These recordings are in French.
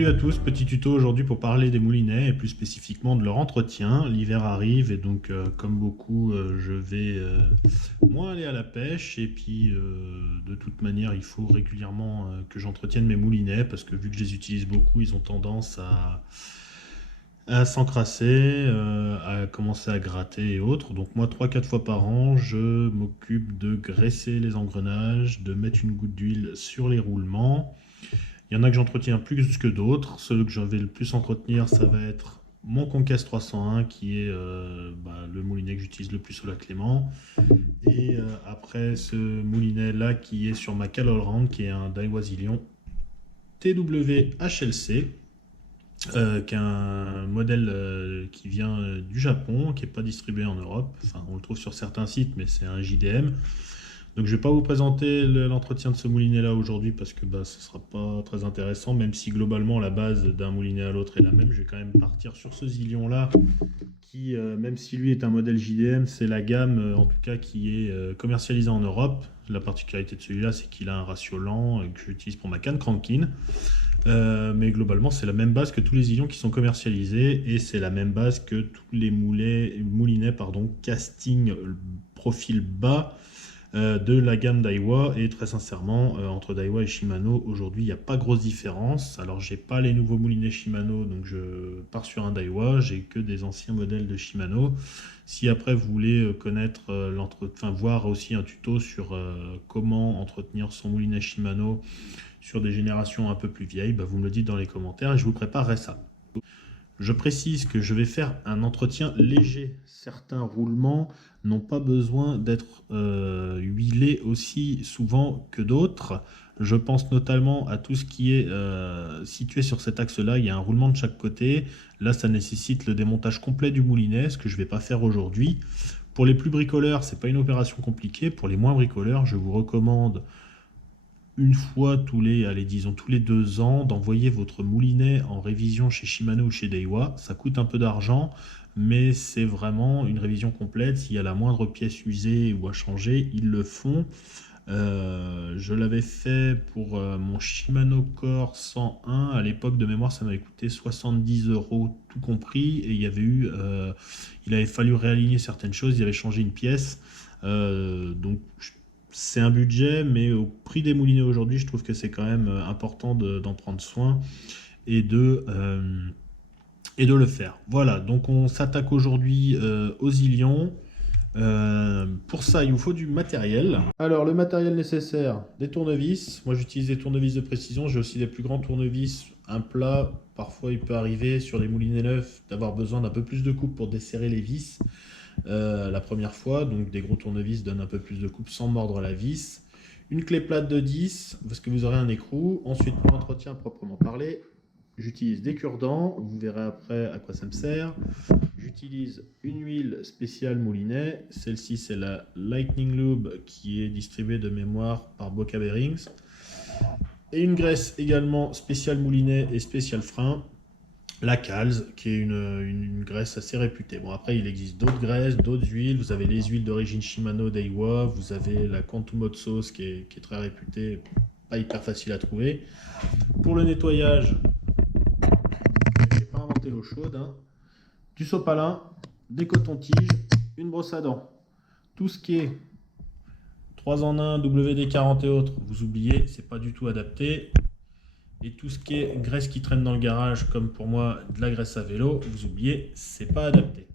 Salut à tous, petit tuto aujourd'hui pour parler des moulinets et plus spécifiquement de leur entretien. L'hiver arrive et donc comme beaucoup je vais moins aller à la pêche et puis de toute manière il faut régulièrement que j'entretienne mes moulinets parce que vu que je les utilise beaucoup ils ont tendance à s'encrasser, à commencer à gratter et autres. Donc moi 3-4 fois par an je m'occupe de graisser les engrenages, de mettre une goutte d'huile sur les roulements. Il y en a que j'entretiens plus que d'autres. Celui que je vais le plus entretenir, ça va être mon Conquest 301, qui est le moulinet que j'utilise le plus au lac Léman. Et après ce moulinet-là, qui est sur ma cale all-round, qui est un Daiwa Zillion TWHLC, qui est un modèle qui vient du Japon, qui n'est pas distribué en Europe. Enfin, on le trouve sur certains sites, mais c'est un JDM. Donc je ne vais pas vous présenter l'entretien de ce moulinet-là aujourd'hui parce que ce ne sera pas très intéressant, même si globalement la base d'un moulinet à l'autre est la même. Je vais quand même partir sur ce Zillion-là, qui, même si lui est un modèle JDM, c'est la gamme en tout cas qui est commercialisée en Europe. La particularité de celui-là, c'est qu'il a un ratio lent que j'utilise pour ma canne crankin. Mais globalement, c'est la même base que tous les Zillions qui sont commercialisés et c'est la même base que tous les moulinets casting profil bas de la gamme Daiwa. Et très sincèrement entre Daiwa et Shimano aujourd'hui il n'y a pas grosse différence. Alors j'ai pas les nouveaux moulinets Shimano donc je pars sur un Daiwa, j'ai que des anciens modèles de Shimano. Si après vous voulez connaître voir aussi un tuto sur comment entretenir son moulinet Shimano sur des générations un peu plus vieilles, vous me le dites dans les commentaires et je vous préparerai ça. Je précise que je vais faire un entretien léger. Certains roulements n'ont pas besoin d'être huilés aussi souvent que d'autres. Je pense notamment à tout ce qui est situé sur cet axe-là. Il y a un roulement de chaque côté. Là, ça nécessite le démontage complet du moulinet, ce que je ne vais pas faire aujourd'hui. Pour les plus bricoleurs, ce n'est pas une opération compliquée. Pour les moins bricoleurs, je vous recommande une fois tous les 2 ans, d'envoyer votre moulinet en révision chez Shimano ou chez Daiwa. Ça coûte un peu d'argent, mais c'est vraiment une révision complète. S'il y a la moindre pièce usée ou à changer, ils le font. Je l'avais fait pour mon Shimano Core 101. À l'époque de mémoire, ça m'avait coûté 70 € tout compris. Et il y avait il avait fallu réaligner certaines choses. Il avait changé une pièce. Donc c'est un budget, mais au prix des moulinets aujourd'hui, je trouve que c'est quand même important d'en prendre soin et de le faire. Voilà, donc on s'attaque aujourd'hui aux Zillions. Pour ça, il vous faut du matériel. Alors, le matériel nécessaire, des tournevis. Moi, j'utilise des tournevis de précision. J'ai aussi des plus grands tournevis, un plat. Parfois, il peut arriver sur des moulinets neufs d'avoir besoin d'un peu plus de coupe pour desserrer les vis. La première fois, donc des gros tournevis donnent un peu plus de coupe sans mordre la vis. Une clé plate de 10 parce que vous aurez un écrou. Ensuite, pour l'entretien proprement parlé, j'utilise des cure-dents. Vous verrez après à quoi ça me sert. J'utilise une huile spéciale moulinet. Celle-ci, c'est la Lightning Lube qui est distribuée de mémoire par Boca Bearings. Et une graisse également spéciale moulinet et spéciale frein. La Calz, qui est une graisse assez réputée. Bon, après, il existe d'autres graisses, d'autres huiles. Vous avez les huiles d'origine Shimano, Daiwa. Vous avez la Quantum Sauce, qui est très réputée, pas hyper facile à trouver. Pour le nettoyage, je n'ai pas inventé l'eau chaude. Du sopalin, des cotons-tiges, une brosse à dents. Tout ce qui est 3 en 1, WD-40 et autres, vous oubliez, c'est pas du tout adapté. Et tout ce qui est graisse qui traîne dans le garage, comme pour moi de la graisse à vélo, vous oubliez, c'est pas adapté.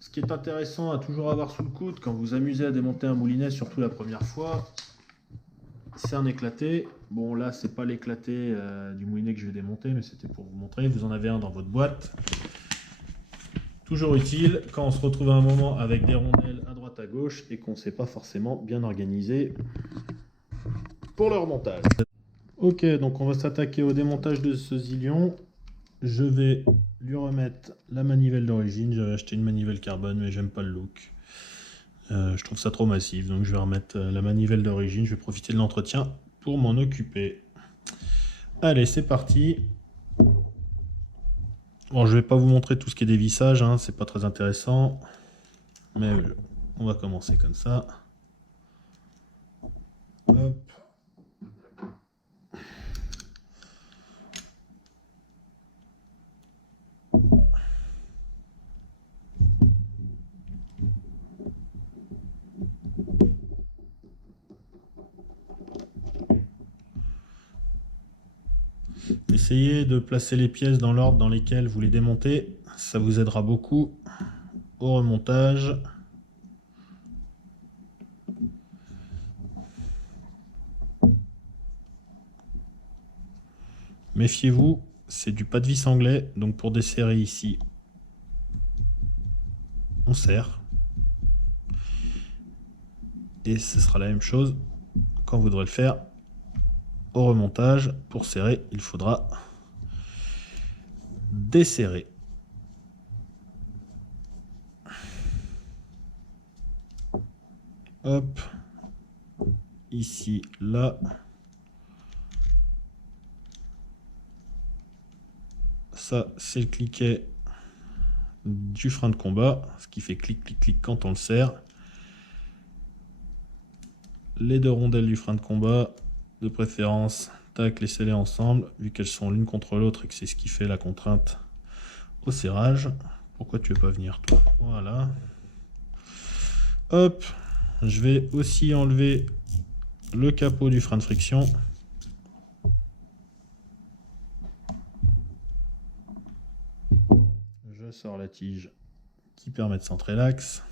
Ce qui est intéressant à toujours avoir sous le coude quand vous amusez à démonter un moulinet, surtout la première fois, c'est un éclaté. Bon, là, c'est pas l'éclaté du moulinet que je vais démonter, mais c'était pour vous montrer. Vous en avez un dans votre boîte. Toujours utile quand on se retrouve à un moment avec des rondelles à droite à gauche et qu'on ne sait pas forcément bien organiser pour le remontage. Ok, donc on va s'attaquer au démontage de ce Zillion. Je vais lui remettre la manivelle d'origine. J'avais acheté une manivelle carbone, mais j'aime pas le look. Je trouve ça trop massif, donc je vais remettre la manivelle d'origine. Je vais profiter de l'entretien pour m'en occuper. Allez, c'est parti. Bon, je vais pas vous montrer tout ce qui est dévissage, c'est pas très intéressant. Mais on va commencer comme ça. Hop. essayez de placer les pièces dans l'ordre dans lesquels vous les démontez. Ça vous aidera beaucoup au remontage. Méfiez-vous, c'est du pas de vis anglais, donc pour desserrer ici, on serre. Et ce sera la même chose quand vous devrez le faire au remontage. Pour serrer, il faudra desserrer. Hop, ici, là. Ça, c'est le cliquet du frein de combat, ce qui fait clic, clic, clic quand on le serre. Les deux rondelles du frein de combat, de préférence, tac, laissez-les ensemble, vu qu'elles sont l'une contre l'autre et que c'est ce qui fait la contrainte au serrage. Pourquoi tu veux pas venir, toi? Voilà. Hop, je vais aussi enlever le capot du frein de friction. Je sors la tige qui permet de centrer l'axe.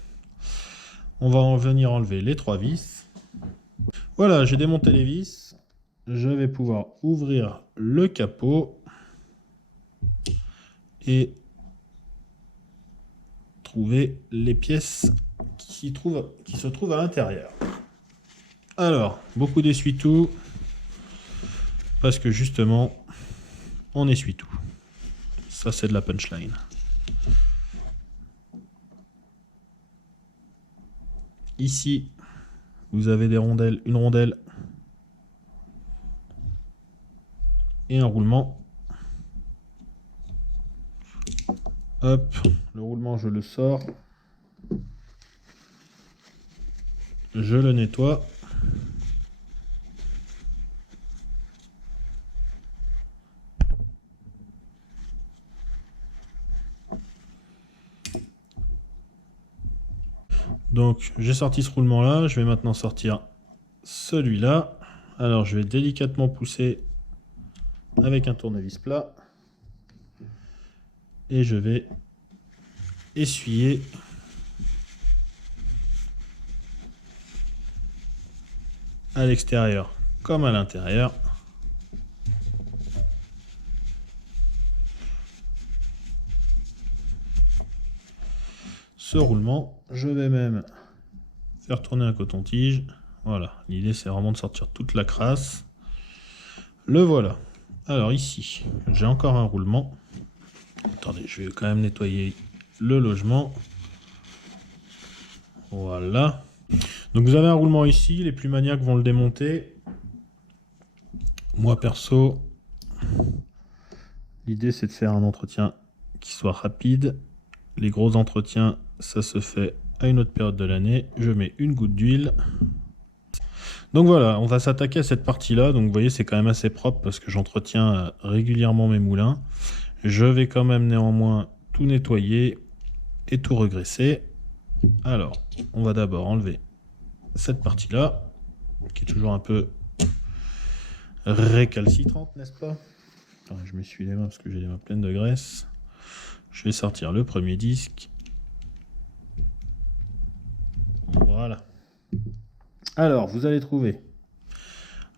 On va en venir enlever les 3 vis. Voilà, j'ai démonté les vis. Je vais pouvoir ouvrir le capot et trouver les pièces qui se trouvent à l'intérieur. Alors, beaucoup d'essuie-tout, parce que justement, on essuie tout. Ça, c'est de la punchline. Ici, vous avez des rondelles, une rondelle et un roulement. Hop, le roulement, je le sors. Je le nettoie. Donc, j'ai sorti ce roulement-là. Je vais maintenant sortir celui-là. Alors, je vais délicatement pousser avec un tournevis plat. Et je vais essuyer à l'extérieur comme à l'intérieur. Ce roulement, je vais même faire tourner un coton-tige. Voilà, l'idée c'est vraiment de sortir toute la crasse. Le voilà. Alors ici, j'ai encore un roulement. Attendez, je vais quand même nettoyer le logement. Voilà. Donc vous avez un roulement ici, les plus maniaques vont le démonter. Moi perso, l'idée c'est de faire un entretien qui soit rapide. Les gros entretiens, ça se fait à une autre période de l'année. Je mets une goutte d'huile. Donc voilà, on va s'attaquer à cette partie-là. Donc vous voyez, c'est quand même assez propre parce que j'entretiens régulièrement mes moulins. Je vais quand même néanmoins tout nettoyer et tout regraisser. Alors, on va d'abord enlever cette partie-là, qui est toujours un peu récalcitrante, n'est-ce pas? Attends, je m'essuie les mains parce que j'ai les mains pleines de graisse. Je vais sortir le premier disque. Voilà. Alors, vous allez trouver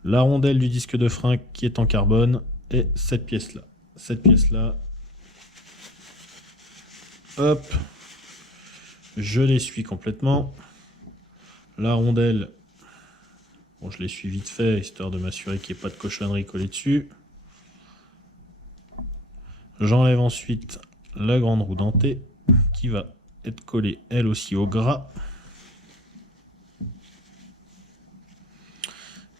la rondelle du disque de frein qui est en carbone et cette pièce-là. Cette pièce-là, hop, je l'essuie complètement. La rondelle, bon, je l'essuie vite fait, histoire de m'assurer qu'il n'y ait pas de cochonnerie collée dessus. J'enlève ensuite la grande roue dentée qui va être collée elle aussi au gras.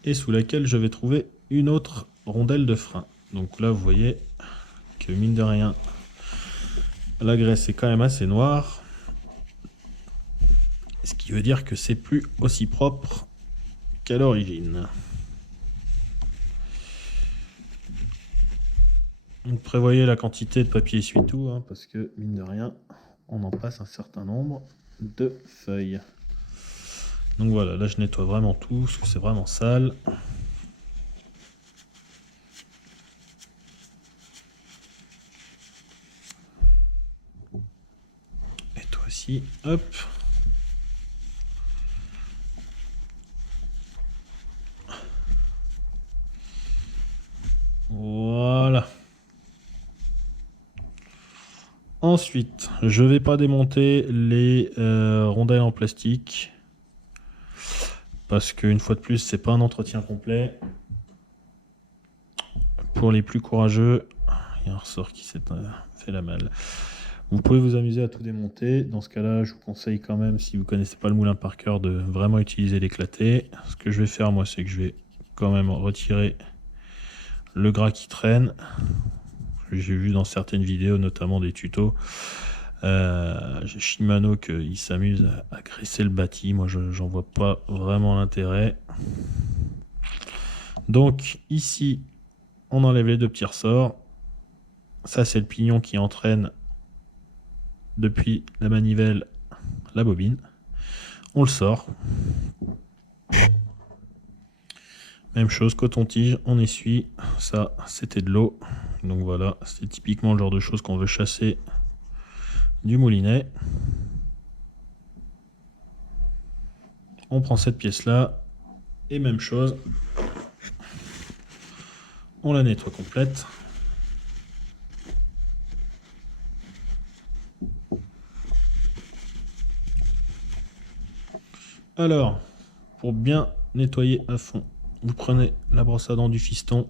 Et sous laquelle je vais trouver une autre rondelle de frein. Donc là, vous voyez que mine de rien, la graisse est quand même assez noire. Ce qui veut dire que c'est plus aussi propre qu'à l'origine. Donc prévoyez la quantité de papier essuie-tout, hein, parce que mine de rien, on en passe un certain nombre de feuilles. Donc voilà, là je nettoie vraiment tout, parce que c'est vraiment sale. ici, hop. Voilà. Ensuite, je vais pas démonter les rondelles en plastique parce qu'une fois de plus, c'est pas un entretien complet. Pour les plus courageux, il y a un ressort qui s'est fait la malle. Vous pouvez vous amuser à tout démonter. Dans ce cas-là, je vous conseille quand même, si vous connaissez pas le moulin par cœur, de vraiment utiliser l'éclaté. Ce que je vais faire, moi, c'est que je vais quand même retirer le gras qui traîne. J'ai vu dans certaines vidéos, notamment des tutos, Shimano, qu'il s'amuse à graisser le bâti. Moi, j'en vois pas vraiment l'intérêt. Donc, ici, on enlève les deux petits ressorts. Ça, c'est le pignon qui entraîne depuis la manivelle la bobine. On le sort. Même chose, coton-tige, on essuie. Ça, c'était de l'eau. Donc voilà, c'est typiquement le genre de choses qu'on veut chasser du moulinet. On prend cette pièce-là. Et même chose. On la nettoie complète. Alors, pour bien nettoyer à fond, vous prenez la brosse à dents du fiston.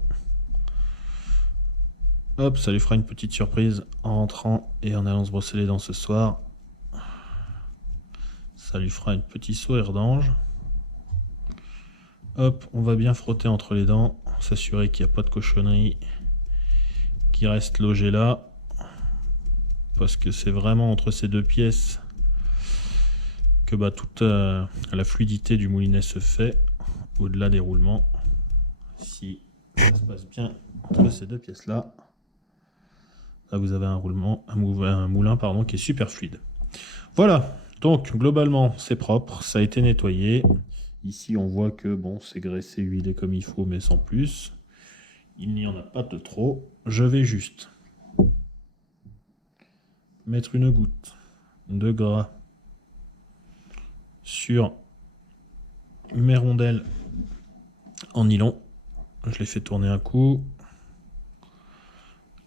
Hop, ça lui fera une petite surprise en rentrant et en allant se brosser les dents ce soir. Ça lui fera une petite sourire d'ange. Hop, on va bien frotter entre les dents, s'assurer qu'il n'y a pas de cochonnerie qui reste logée là. Parce que c'est vraiment entre ces deux pièces que toute la fluidité du moulinet se fait, au-delà des roulements. Si ça se passe bien entre ces deux pièces là, vous avez un moulin qui est super fluide. Voilà, donc globalement c'est propre, ça a été nettoyé. Ici on voit que bon, c'est graissé, huilé comme il faut, mais sans plus. Il n'y en a pas de trop. Je vais juste mettre une goutte de gras sur mes rondelles en nylon. Je les fais tourner un coup,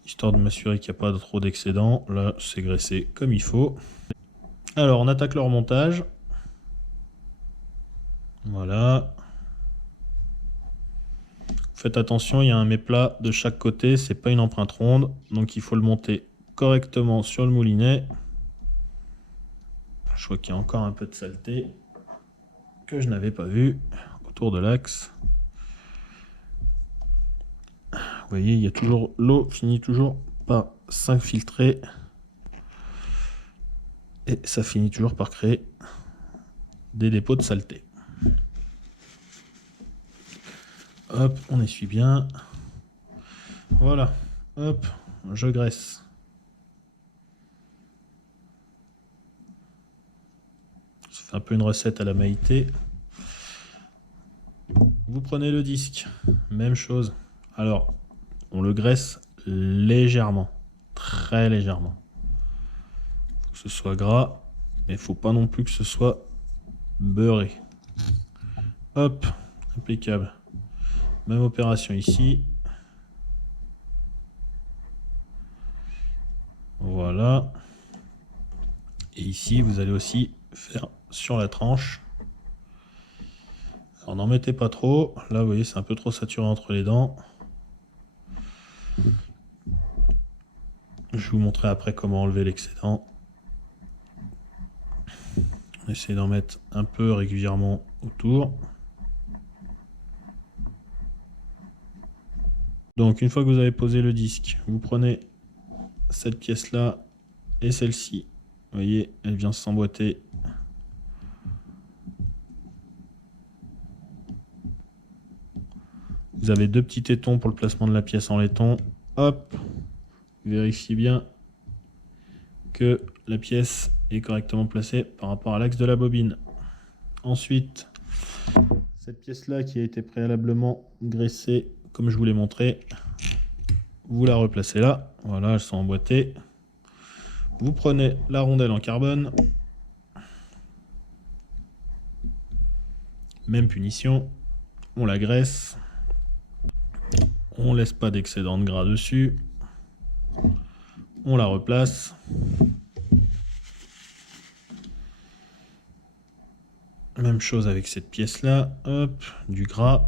histoire de m'assurer qu'il n'y a pas trop d'excédent. Là, c'est graissé comme il faut. Alors, on attaque le remontage. Voilà. Faites attention, il y a un méplat de chaque côté, c'est pas une empreinte ronde, donc il faut le monter correctement sur le moulinet. Je vois qu'il y a encore un peu de saleté que je n'avais pas vu autour de l'axe. Vous voyez, il y a toujours l'eau finit toujours par s'infiltrer et ça finit toujours par créer des dépôts de saleté. Hop, on essuie bien. Voilà, hop, je graisse. Ça fait un peu une recette à la Maïté. Vous prenez le disque, même chose. Alors, on le graisse légèrement, très légèrement. Faut que ce soit gras, mais il faut pas non plus que ce soit beurré. Hop, impeccable. Même opération ici. Voilà. Et ici, vous allez aussi faire sur la tranche. Alors, n'en mettez pas trop. Là, vous voyez, c'est un peu trop saturé entre les dents. Je vais vous montrer après comment enlever l'excédent. Essayez d'en mettre un peu régulièrement autour. Donc une fois que vous avez posé le disque, vous prenez cette pièce là et celle-ci. Vous voyez, elle vient s'emboîter. Vous avez deux petits tétons pour le placement de la pièce en laiton. Hop, vérifiez bien que la pièce est correctement placée par rapport à l'axe de la bobine. Ensuite, cette pièce-là qui a été préalablement graissée, comme je vous l'ai montré, vous la replacez là. Voilà, elles sont emboîtées. Vous prenez la rondelle en carbone, Même punition, on la graisse, on laisse pas d'excédent de gras dessus, on la replace. Même chose avec cette pièce là, hop, du gras.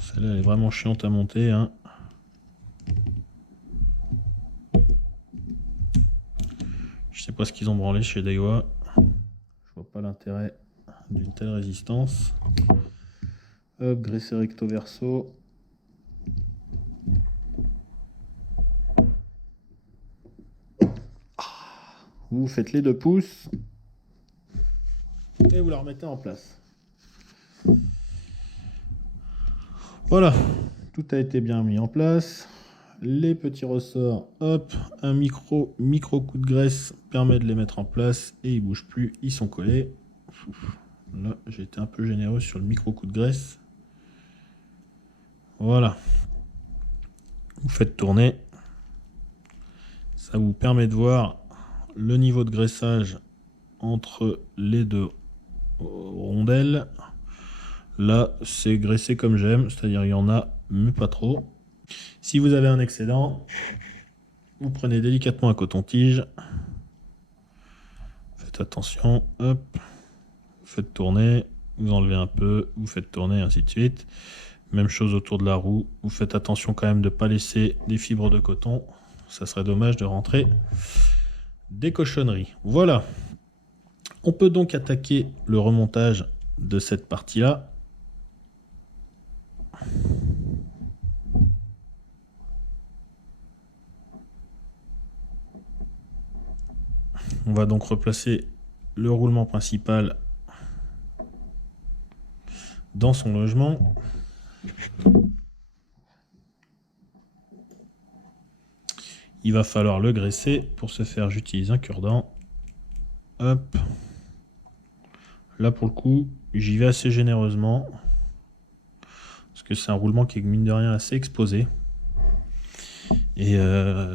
Celle-là elle est vraiment chiante à monter, hein. Je sais pas ce qu'ils ont branlé chez Daiwa. Je vois pas l'intérêt d'une telle résistance. Hop, graisser recto verso. Vous faites les 2 pouces et vous la remettez en place. Voilà, tout a été bien mis en place. Les petits ressorts, hop, un micro coup de graisse permet de les mettre en place et ils bougent plus, ils sont collés. Là, j'ai été un peu généreux sur le micro coup de graisse. Voilà. Vous faites tourner. Ça vous permet de voir le niveau de graissage entre les 2 rondelles. Là, c'est graissé comme j'aime, c'est-à-dire il y en a, mais pas trop. Si vous avez un excédent, vous prenez délicatement un coton-tige. Faites attention, hop, vous faites tourner, vous enlevez un peu, vous faites tourner, ainsi de suite. Même chose autour de la roue. Vous faites attention quand même de ne pas laisser des fibres de coton. Ça serait dommage de rentrer des cochonneries. Voilà. On peut donc attaquer le remontage de cette partie-là. On va donc replacer le roulement principal dans son logement. Il va falloir le graisser. Pour ce faire, j'utilise un cure-dent. Hop. Là, pour le coup, j'y vais assez généreusement. Parce que c'est un roulement qui est, mine de rien, assez exposé. Et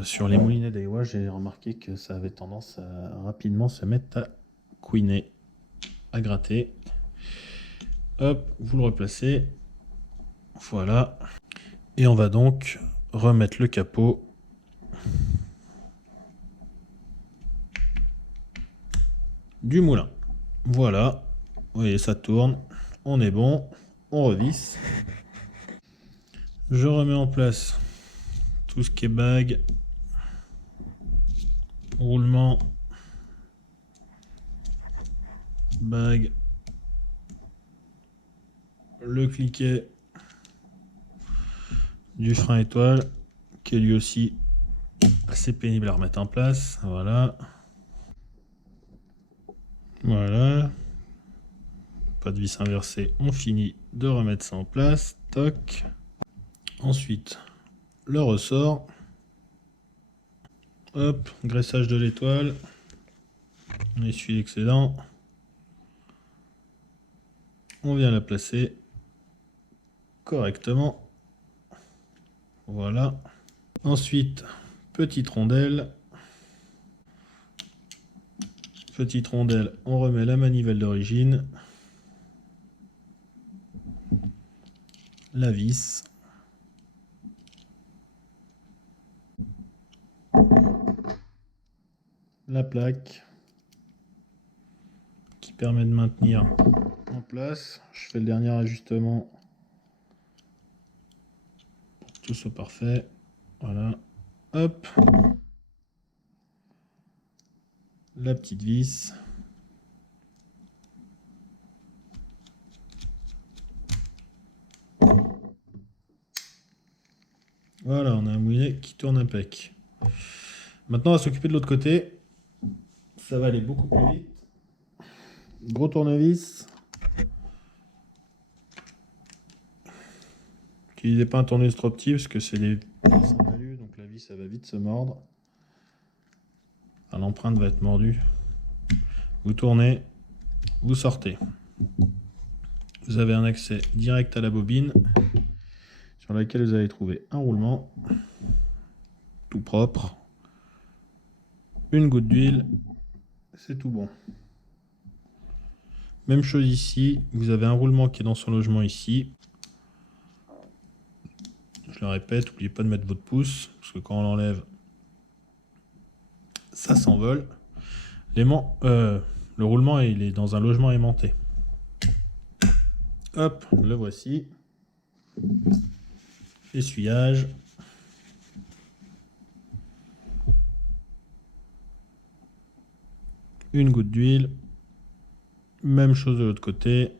sur les moulinets Daiwa, j'ai remarqué que ça avait tendance à rapidement se mettre à couiner, à gratter. Hop, vous le replacez. Voilà. Et on va donc remettre le capot du moulin. Voilà. Vous voyez, ça tourne. On est bon. On revisse. Je remets en place tout ce qui est bague, roulement, bague, le cliquet du frein étoile, qui est lui aussi assez pénible à remettre en place. Voilà. Voilà. Pas de vis inversée, on finit de remettre ça en place. Toc. Ensuite, le ressort. Hop, graissage de l'étoile. On essuie l'excédent. On vient la placer correctement. Voilà. Ensuite, petite rondelle. Petite rondelle, on remet la manivelle d'origine. La vis. La plaque qui permet de maintenir en place. Je fais le dernier ajustement pour que tout soit parfait. Voilà. Hop. La petite vis. Voilà, on a un moulinet qui tourne impec. Maintenant, on va s'occuper de l'autre côté. Ça va aller beaucoup plus vite. Gros tournevis. N'utilisez pas un tournevis trop petit parce que c'est des vis en alu, donc la vis ça va vite se mordre. Enfin, l'empreinte va être mordue. Vous tournez, vous sortez. Vous avez un accès direct à la bobine sur laquelle vous allez trouver un roulement tout propre. une goutte d'huile, c'est tout bon. Même chose ici, vous avez un roulement qui est dans son logement ici. Je le répète, n'oubliez pas de mettre votre pouce, parce que quand on l'enlève, ça s'envole. Le roulement, il est dans un logement aimanté. Hop, le voici. Essuyage. Une goutte d'huile. Même chose de l'autre côté.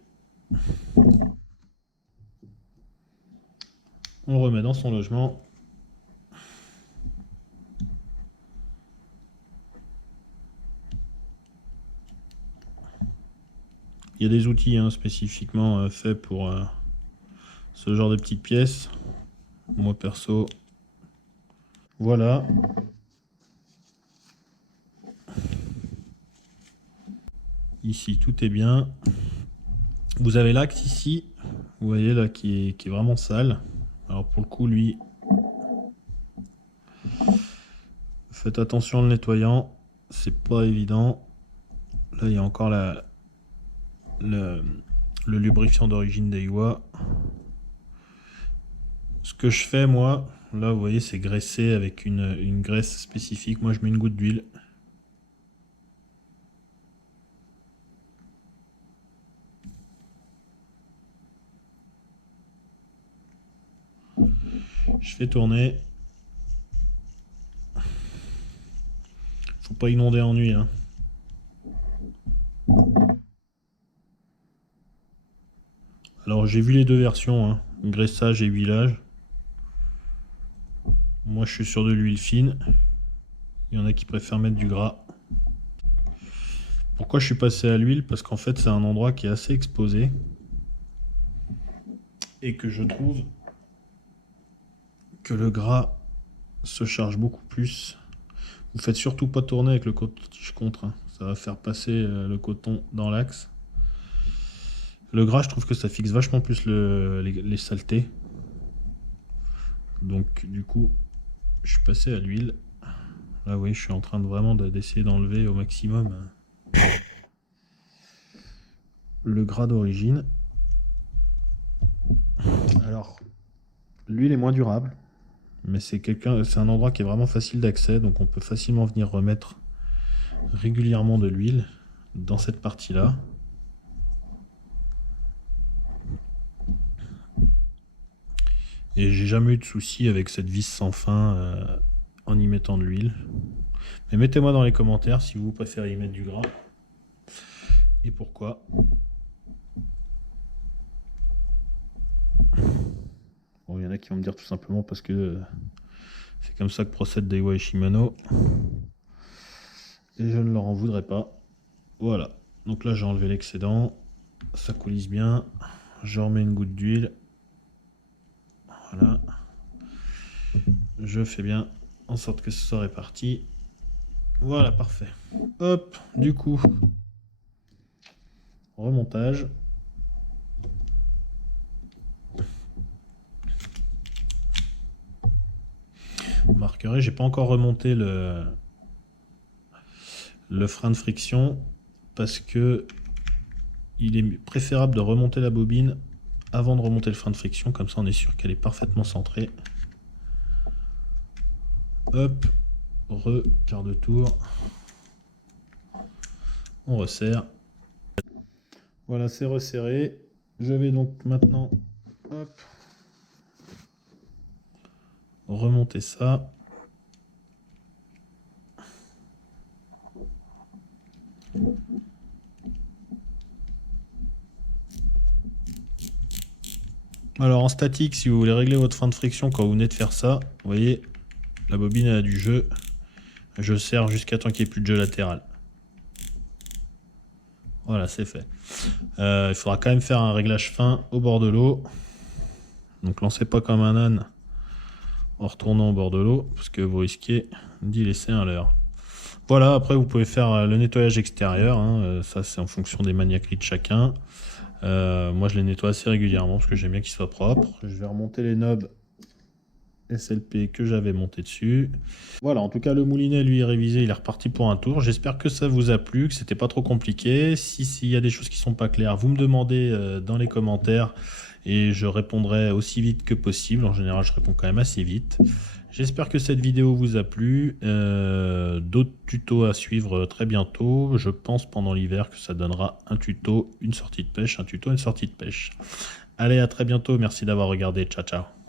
On le remet dans son logement. Il y a des outils spécifiquement faits pour ce genre de petites pièces. Moi perso, voilà. Ici tout est bien. Vous avez l'axe ici, vous voyez là qui est vraiment sale. Alors pour le coup lui, faites attention en le nettoyant, c'est pas évident. Là il y a encore le lubrifiant d'origine d'Aiwa. Ce que je fais moi, là vous voyez c'est graissé avec une graisse spécifique. Moi je mets une goutte d'huile. Je fais tourner. Faut pas inonder en huile. Alors j'ai vu les deux versions, graissage et huilage. Moi je suis sur de l'huile fine. Il y en a qui préfèrent mettre du gras. Pourquoi je suis passé à l'huile? Parce qu'en fait c'est un endroit qui est assez exposé. Et que je trouve que le gras se charge beaucoup plus. Vous faites surtout pas tourner avec le coton-tige contre. Ça va faire passer le coton dans l'axe. Le gras, je trouve que ça fixe vachement plus les saletés. Donc du coup, je suis passé à l'huile. Là oui, je suis en train de vraiment d'essayer d'enlever au maximum le gras d'origine. Alors, l'huile est moins durable, mais c'est un endroit qui est vraiment facile d'accès, donc on peut facilement venir remettre régulièrement de l'huile dans cette partie-là. Et j'ai jamais eu de souci avec cette vis sans fin en y mettant de l'huile. Mais mettez-moi dans les commentaires si vous préférez y mettre du gras et pourquoi. Bon, il y en a qui vont me dire tout simplement parce que c'est comme ça que procède Daiwa et Shimano. Et je ne leur en voudrais pas. Voilà. Donc là, j'ai enlevé l'excédent. Ça coulisse bien. Je remets une goutte d'huile. Voilà. Je fais bien en sorte que ce soit réparti. Voilà, parfait. Hop, du coup, remontage. Vous remarquerez, j'ai pas encore remonté le frein de friction parce que il est préférable de remonter la bobine avant de remonter le frein de friction, comme ça on est sûr qu'elle est parfaitement centrée. Hop, quart de tour. On resserre. Voilà, c'est resserré. Je vais donc maintenant remonter ça. Alors en statique, si vous voulez régler votre frein de friction quand vous venez de faire ça, vous voyez, la bobine a du jeu. Je serre jusqu'à temps qu'il n'y ait plus de jeu latéral. Voilà, c'est fait. Il faudra quand même faire un réglage fin au bord de l'eau. Donc lancez pas comme un âne en retournant au bord de l'eau, parce que vous risquez d'y laisser un leurre. Voilà, après vous pouvez faire le nettoyage extérieur, ça c'est en fonction des maniaqueries de chacun. Moi je les nettoie assez régulièrement parce que j'aime bien qu'ils soient propres. Je vais remonter les knobs SLP que j'avais monté dessus. Voilà, en tout cas le moulinet lui est révisé, il est reparti pour un tour. J'espère que ça vous a plu, que c'était pas trop compliqué. S'il y a des choses qui sont pas claires, vous me demandez dans les commentaires et je répondrai aussi vite que possible. En général, je réponds quand même assez vite. J'espère que cette vidéo vous a plu. D'autres tutos à suivre très bientôt. Je pense pendant l'hiver que ça donnera un tuto, une sortie de pêche, un tuto, une sortie de pêche. Allez, à très bientôt. Merci d'avoir regardé. Ciao, ciao.